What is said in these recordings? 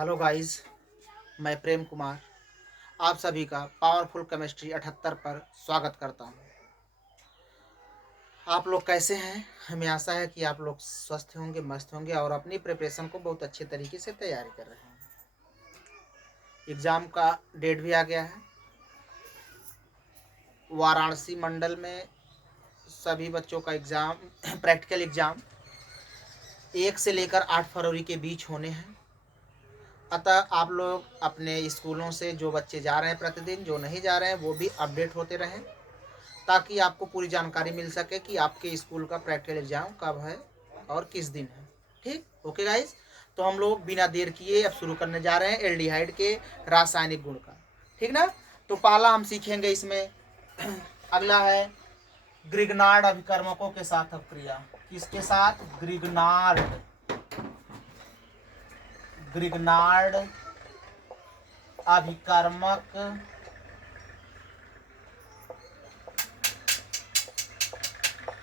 Hello guys, मैं प्रेम कुमार आप सभी का पावरफुल केमिस्ट्री 78 पर स्वागत करता हूं। आप लोग कैसे हैं? हमें आशा है कि आप लोग स्वस्थ होंगे, मस्त होंगे और अपनी प्रिपरेशन को बहुत अच्छे तरीके से तैयारी कर रहे हैं। एग्ज़ाम का डेट भी आ गया है। वाराणसी मंडल में सभी बच्चों का एग्ज़ाम प्रैक्टिकल एग्ज़ाम 1 से लेकर 8 फरवरी के बीच होने हैं। अतः आप लोग अपने स्कूलों से जो बच्चे जा रहे हैं प्रतिदिन, जो नहीं जा रहे हैं वो भी अपडेट होते रहें, ताकि आपको पूरी जानकारी मिल सके कि आपके स्कूल का प्रैक्टिकल एग्जाम कब है और किस दिन है। ठीक, ओके गाइस। तो हम लोग बिना देर किए अब शुरू करने जा रहे हैं एल्डिहाइड के रासायनिक गुण का। ठीक ना? तो पहला हम सीखेंगे इसमें अगला है ग्रिग्नार्ड अभिकर्मकों के साथ अपक्रिया। किसके साथ? ग्रिग्नार्ड अभिकर्मक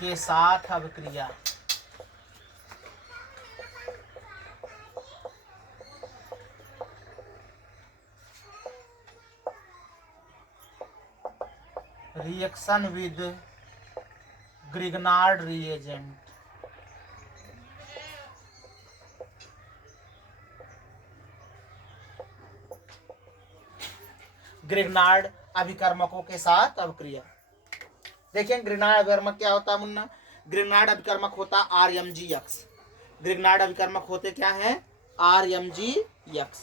के साथ अभिक्रिया। Reaction with Grignard reagent. Grignard अभिकर्मकों के साथ अभिक्रिया। देखिए ग्रिग्नार्ड अभिकर्मक क्या होता है मुन्ना? ग्रिग्नार्ड अभिकर्मक होता RMgX। ग्रिग्नार्ड अभिकर्मक होते क्या है? RMgX।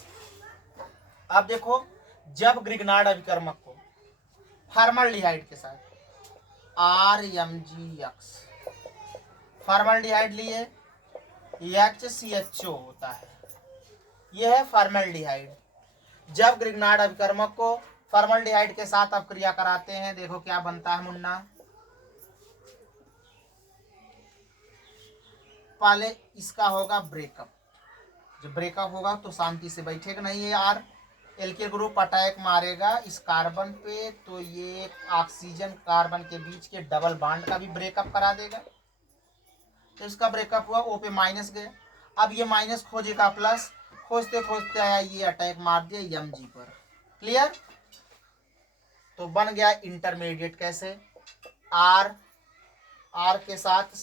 अब देखो, जब ग्रिग्नार्ड अभिकर्मक को फॉर्मल्डिहाइड के साथ RMgX फॉर्मल्डिहाइड लिए HCHO होता है, यह है फॉर्मल्डिहाइड। जब ग्रिग्नार्ड अभिकर्मक को फॉर्मल्डिहाइड के साथ अपक्रिया कराते हैं, देखो क्या बनता है मुन्ना। पहले इसका होगा ब्रेकअप। जब ब्रेकअप होगा तो शांति से बैठेगा नहीं है यार, एल्किल ग्रुप अटैक मारेगा इस कार्बन पे, तो ये ऑक्सीजन कार्बन के बीच के डबल बॉन्ड का भी ब्रेकअप करा देगा। तो इसका ब्रेकअप हुआ, O पे माइनस गया। अब ये माइनस खोजेगा प्लस, खोजते खोजते आया, ये अटैक मार दिया Mg पर। क्लियर? तो बन गया इंटरमीडिएट। कैसे? R के साथ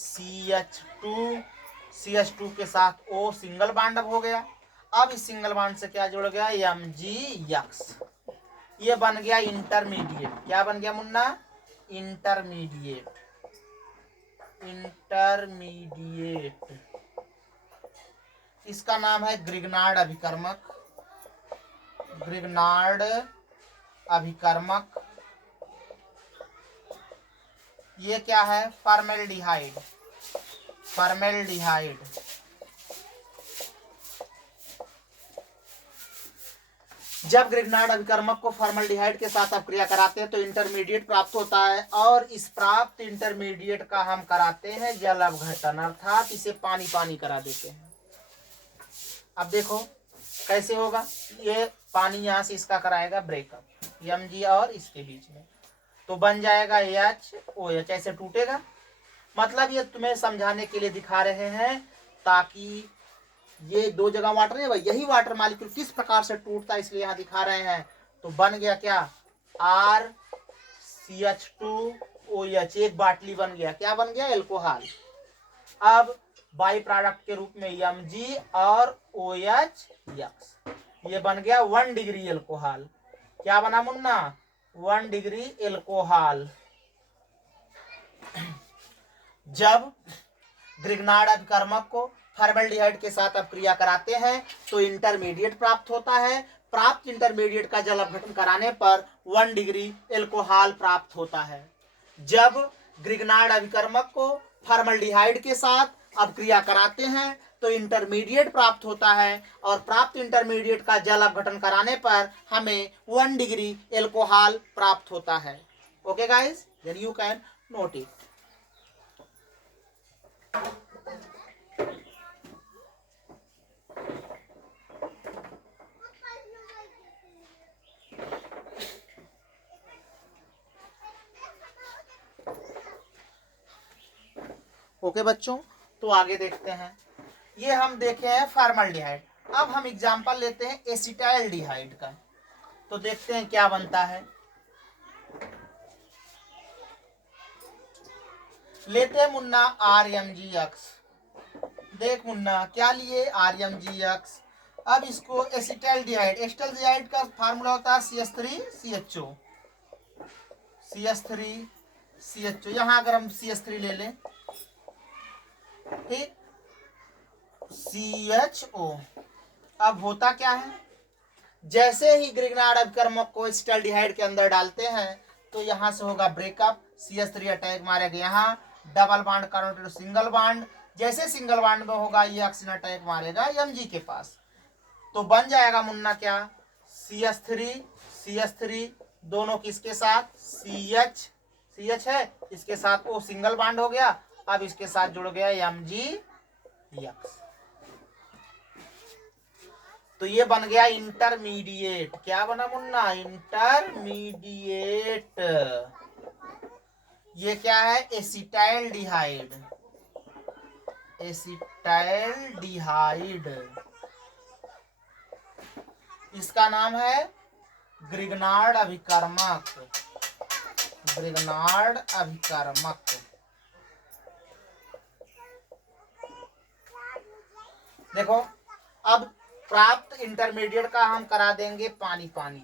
CH2 के साथ O सिंगल बॉन्ड अब हो गया। अब इस सिंगल बॉन्ड से क्या जुड़ गया? MgX। ये बन गया इंटरमीडिएट। क्या बन गया मुन्ना? इंटरमीडिएट। इसका नाम है ग्रिग्नार्ड अभिकर्मक। ग्रिग्नार्ड अभिकर्मक। ये क्या है? फॉर्मल्डिहाइड। जब ग्रिग्नार्ड अभिकर्मक को फॉर्मल्डिहाइड के साथ अपक्रिया कराते हैं तो इंटरमीडिएट प्राप्त होता है, और इस प्राप्त इंटरमीडिएट का हम कराते हैं जल अपघटन, अर्थात इसे पानी पानी करा देते हैं। अब देखो कैसे होगा। ये पानी यहाँ से इसका कराएगा ब्रेकअप, Mg और इसके बीच में, तो बन जाएगा HOH। ऐसे टूटेगा। मतलब ये तुम्हें समझाने के लिए दिखा रहे हैं, ताकि ये दो जगह वाटर है भाई, यही वाटर मॉलिक्यूल किस प्रकार से टूटता है, इसलिए यहाँ दिखा रहे हैं। तो बन गया क्या? RCH2OH, एक बाटली बन गया। क्या बन गया? एल्कोहल। अब बाई प्रोडक्ट के रूप में Mg और OHX, ये बन गया 1 डिग्री एल्कोहल। क्या बना मुन्ना? 1 degree alcohol. जब ग्रिग्नार्ड अभिकर्मक को फॉर्मल्डिहाइड के साथ अपक्रिया कराते हैं तो इंटरमीडिएट प्राप्त होता है। प्राप्त इंटरमीडिएट का जल अपघटन कराने पर 1 डिग्री एल्कोहल प्राप्त होता है। जब ग्रिग्नार्ड अभिकर्मक को फॉर्मल्डिहाइड के साथ अपक्रिया कराते हैं तो इंटरमीडिएट प्राप्त होता है, और प्राप्त इंटरमीडिएट का जल अपघटन कराने पर हमें 1 डिग्री एल्कोहल प्राप्त होता है। Okay guys, then you can note it. Okay बच्चों, तो आगे देखते हैं। ये हम देखे हैं फॉर्मल्डिहाइड। अब हम एग्जाम्पल लेते हैं एसिटाइलडिहाइड का, तो देखते हैं क्या बनता है। लेते हैं मुन्ना RMgX। देख मुन्ना क्या लिए, RMgX। अब इसको एसिटाइलडिहाइड, एसिटाइलडिहाइड का फार्मूला होता है CH3CHO, CH3CHO। यहां अगर हम CH3 ले लें, ठीक, CHO। अब होता क्या है, जैसे ही ग्रिग्नार्ड अभिकर्मक को एसिटाइलडिहाइड के अंदर डालते हैं तो यहां से होगा ब्रेकअप, CH3 अटैक मारेगा यहाँ, double bond convert single bond. जैसे सिंगल बॉन्ड में होगा ये ऑक्सीजन अटैक मारेगा Mg के पास, तो बन जाएगा मुन्ना क्या, CH3 दोनों किसके साथ, CH है, इसके साथ O सिंगल बॉन्ड हो गया, अब इसके साथ जुड़ गया MgX। तो ये बन गया इंटरमीडिएट। क्या बना मुन्ना, इंटरमीडिएट। ये क्या है, एसिटाइलडिहाइड, एसिटाइलडिहाइड। इसका नाम है ग्रिग्नार्ड अभिकर्मक, ग्रिग्नार्ड अभिकर्मक। देखो अब प्राप्त इंटरमीडिएट का हम करा देंगे पानी पानी।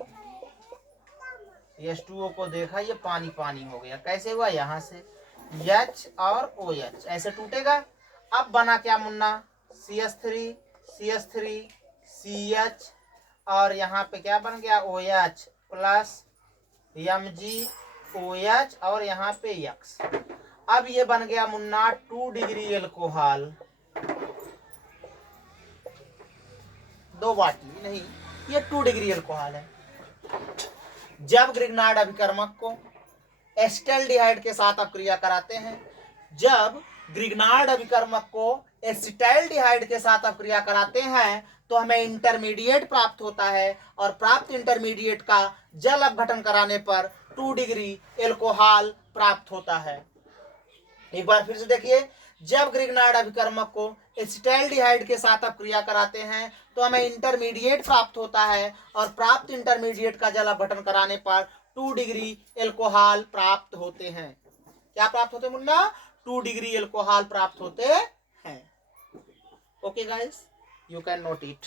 H2O को देखा, ये पानी पानी हो गया। कैसे हुआ, यहां से H और OH ऐसे टूटेगा। अब बना क्या मुन्ना, CH3 CH और यहाँ पे क्या बन गया, OH प्लस MgOH और यहाँ पे X। अब ये बन गया मुन्ना 2 डिग्री एल्कोहल। 2 बाटली नहीं, ये 2 डिग्री एल्कोहल है। जब ग्रिग्नार्ड अभिकर्मक को एसिटाइलडिहाइड के साथ आप क्रिया कराते हैं, जब ग्रिग्नार्ड अभिकर्मक को एसिटाइलडिहाइड के साथ आप क्रिया कराते हैं तो हमें इंटरमीडिएट प्राप्त होता है, और प्राप्त इंटरमीडिएट का जल अपघटन कराने पर 2 डिग्री एल्कोहल प्राप्त होता है। एक बार फिर से देखिए, जब ग्रिग्नार्ड अभिकर्मक को एसिटाइलडिहाइड के साथ आप क्रिया कराते हैं तो हमें इंटरमीडिएट प्राप्त होता है, और प्राप्त इंटरमीडिएट का जल अपघटन कराने पर 2 डिग्री एल्कोहल प्राप्त होते हैं। क्या प्राप्त होते हैं मुन्ना, 2 डिग्री एल्कोहल प्राप्त होते हैं। Okay guys, you can note it.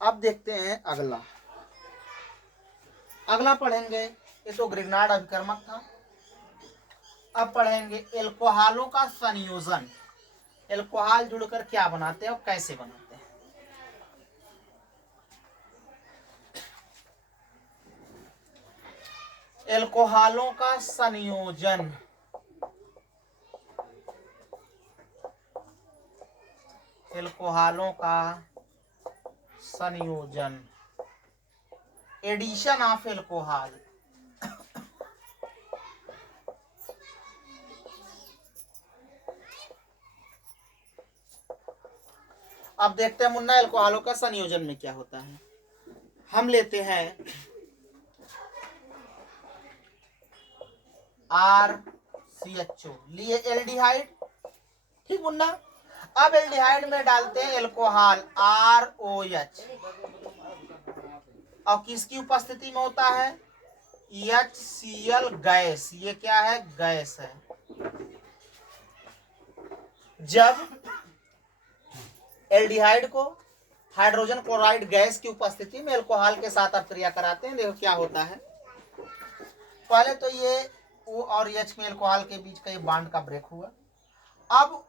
अब देखते हैं अगला, अगला पढ़ेंगे, ये तो ग्रिग्नार्ड अभिकर्मक था। अब पढ़ेंगे एल्कोहलों का संयोजन, एल्कोहल जुड़कर क्या बनाते हैं और कैसे बनाते हैं। एल्कोहलों का संयोजन, एल्कोहलों का संयोजन, एडिशन ऑफ एल्कोहल। अब देखते हैं मुन्ना एल्कोहलों का संयोजन में क्या होता है। हम लेते हैं RCHO, लिए एल्डिहाइड, ठीक मुन्ना। अब एल्डिहाइड में डालते हैं एल्कोहल ROH, और किसकी उपस्थिति में होता है, HCl गैस। ये क्या है, गैस है। जब एल्डिहाइड को हाइड्रोजन क्लोराइड गैस की उपस्थिति में एल्कोहल के साथ आप क्रिया कराते हैं, देखो क्या होता है। पहले तो ये O और H में एल्कोहल के बीच का ये बॉन्ड का ब्रेक हुआ। अब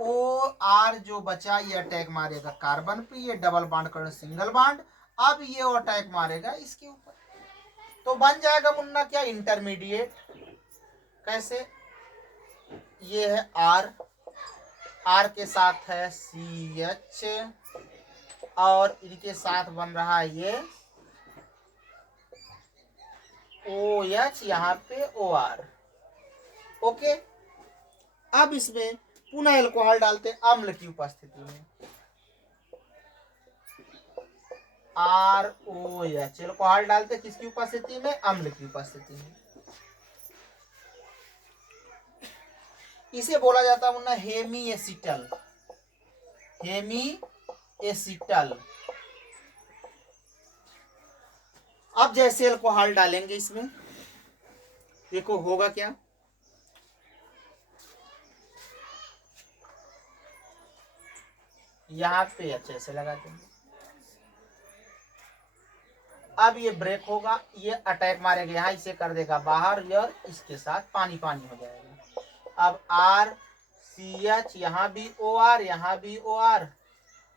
OR जो बचा ये अटैक मारेगा कार्बन पे, ये डबल बॉन्ड कर सिंगल बॉन्ड। अब ये अटैक मारेगा इसके ऊपर, तो बन जाएगा मुन्ना क्या, इंटरमीडिएट। कैसे, ये है R के साथ है CH और इनके साथ बन रहा है ये OH, यहाँ पे OR। ओके, अब इसमें पुनः एल्कोहल डालते हैं अम्ल की उपस्थिति में, ROH। एल्कोहल डालते किसकी उपस्थिति में? अम्ल की उपस्थिति में। इसे बोला जाता है मुन्ना हेमी एसिटल। Hemiacetal. अब जैसे एल्कोहल डालेंगे इसमें, देखो होगा क्या, यहाँ पे अच्छे से लगा देंगे। अब ये ब्रेक होगा, ये अटैक मारेगा यहाँ, इसे कर देगा बाहर, और इसके साथ पानी पानी हो जाएगा। अब RCH, यहाँ भी OR, यहाँ भी OR,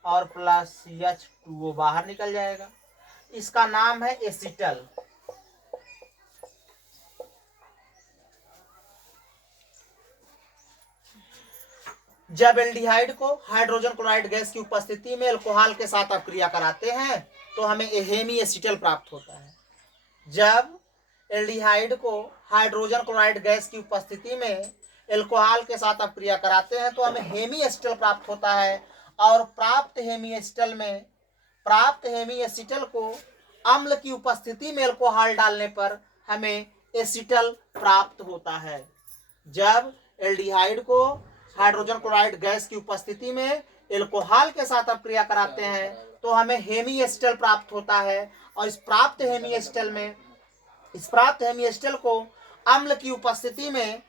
और प्लस CH2 वो बाहर निकल जाएगा। इसका नाम है एसिटल। जब एल्डिहाइड को हाइड्रोजन क्लोराइड गैस की उपस्थिति में अल्कोहल के साथ अपक्रिया कराते हैं तो हमें हेमी एसिटल प्राप्त होता है। जब एल्डिहाइड को हाइड्रोजन क्लोराइड गैस की उपस्थिति में अल्कोहल के साथ अपक्रिया कराते हैं तो हमें हेमी एसिटल प्राप्त होता है। और प्राप्त हेमी एसिटल को अम्ल की उपस्थिति में अल्कोहल डालने पर हमें एसिटल प्राप्त होता है। जब एल्डिहाइड को हाइड्रोजन क्लोराइड गैस की उपस्थिति में एल्कोहल के साथ अपक्रिया कराते हैं तो हमें हेमी एसिटल प्राप्त होता है। और इस प्राप्त हेमी एसिटल को अम्ल की उपस्थिति में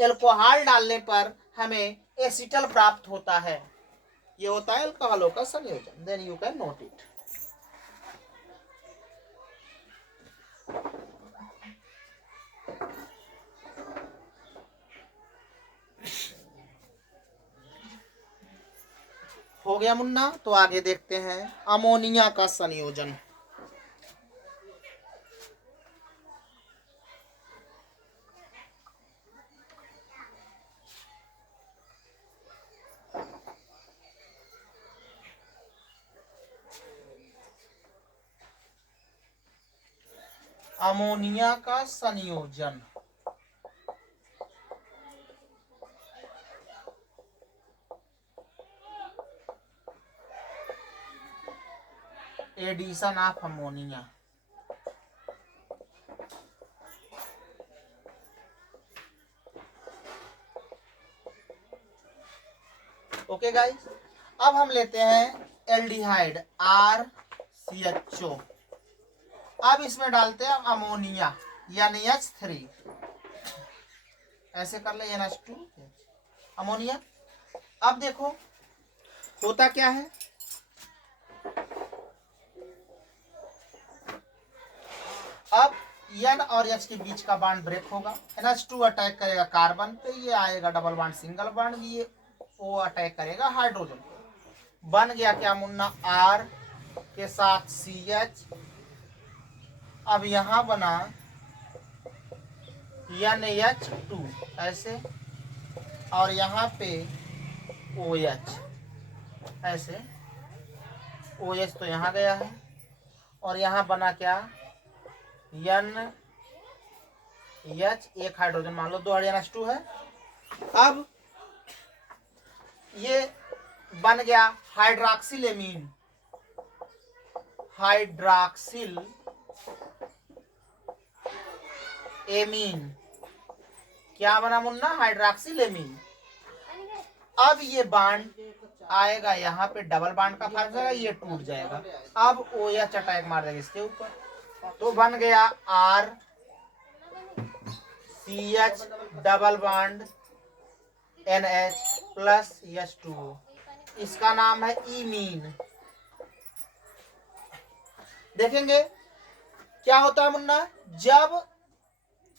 एल्कोहल डालने पर हमें एसिटल प्राप्त होता है। ये होता है अल्कोहलों का संयोजन। Then you can note it. हो गया मुन्ना, तो आगे देखते हैं अमोनिया का संयोजन। अमोनिया का संयोजन addition of ammonia. Okay guys, अब हम लेते हैं एल्डिहाइड RCHO। अब इसमें डालते हैं अमोनिया यानी H3। ऐसे कर ले NH2 अमोनिया। अब देखो होता क्या है, अब N और H के बीच का बॉन्ड ब्रेक होगा। NH2 अटैक करेगा कार्बन पे, ये आएगा डबल बॉन्ड सिंगल बॉन्ड, ये O अटैक करेगा हाइड्रोजन पे। बन गया क्या मुन्ना, R के साथ CH। अब यहां बना NH2 ऐसे, और यहाँ पे OH ऐसे। OH तो यहाँ गया है, और यहाँ बना क्या, NH, एक हाइड्रोजन मान लो, 2 NH2 है। अब ये बन गया हाइड्रॉक्सिल एमीन। हाइड्रॉक्सिल एमीन क्या बना मुन्ना, हाइड्रॉक्सिल एमीन। अब ये बांड आएगा यहाँ पे, डबल बांड का फर्क है, ये टूट जाएगा। अब OH अटैक मार देगा इसके ऊपर, तो बन गया RCH double bond NH plus H2O। इसका नाम है इमीन। देखेंगे क्या होता है मुन्ना, जब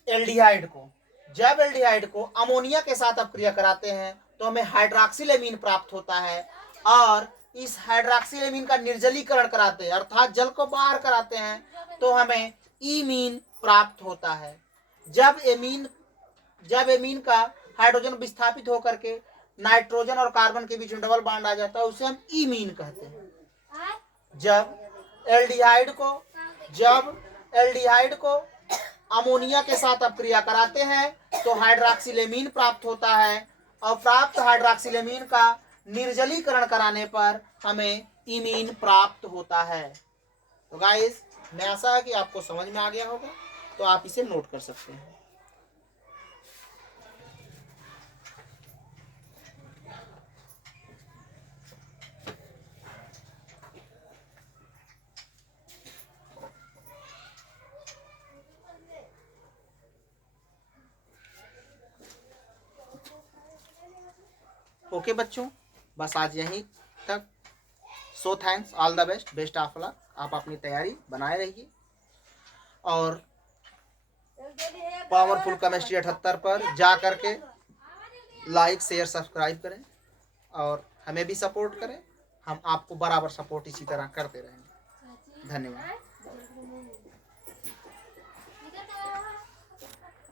एल्डिहाइड को अमोनिया के साथ अपक्रिया कराते हैं तो हमें हाइड्रॉक्सिल एमीन प्राप्त होता है। और इस हाइड्रॉक्सिल एमीन का निर्जलीकरण कराते हैं, अर्थात जल को बाहर कराते हैं, तो हमें इमीन प्राप्त होता है। जब एमीन का हाइड्रोजन विस्थापित होकर के नाइट्रोजन और कार्बन के बीच में डबल बॉन्ड आ जाता है, उसे हम इमीन कहते हैं। जब एल्डिहाइड को अमोनिया के साथ अपक्रिया कराते हैं तो हाइड्रोक्सिलेमीन प्राप्त होता है, और प्राप्त हाइड्रोक्सिलेमीन का निर्जलीकरण कराने पर हमें इमीन प्राप्त होता है। तो गाइस, मैं आशा है कि आपको समझ में आ गया होगा, तो आप इसे नोट कर सकते हैं। ओके बच्चों, बस आज यहीं तक। So thanks, all the best, best of luck. आप अपनी तैयारी बनाए रहिए और पावरफुल केमिस्ट्री 78 पर जा करके लाइक शेयर सब्सक्राइब करें और हमें भी सपोर्ट करें। हम आपको बराबर सपोर्ट इसी तरह करते रहेंगे। धन्यवाद।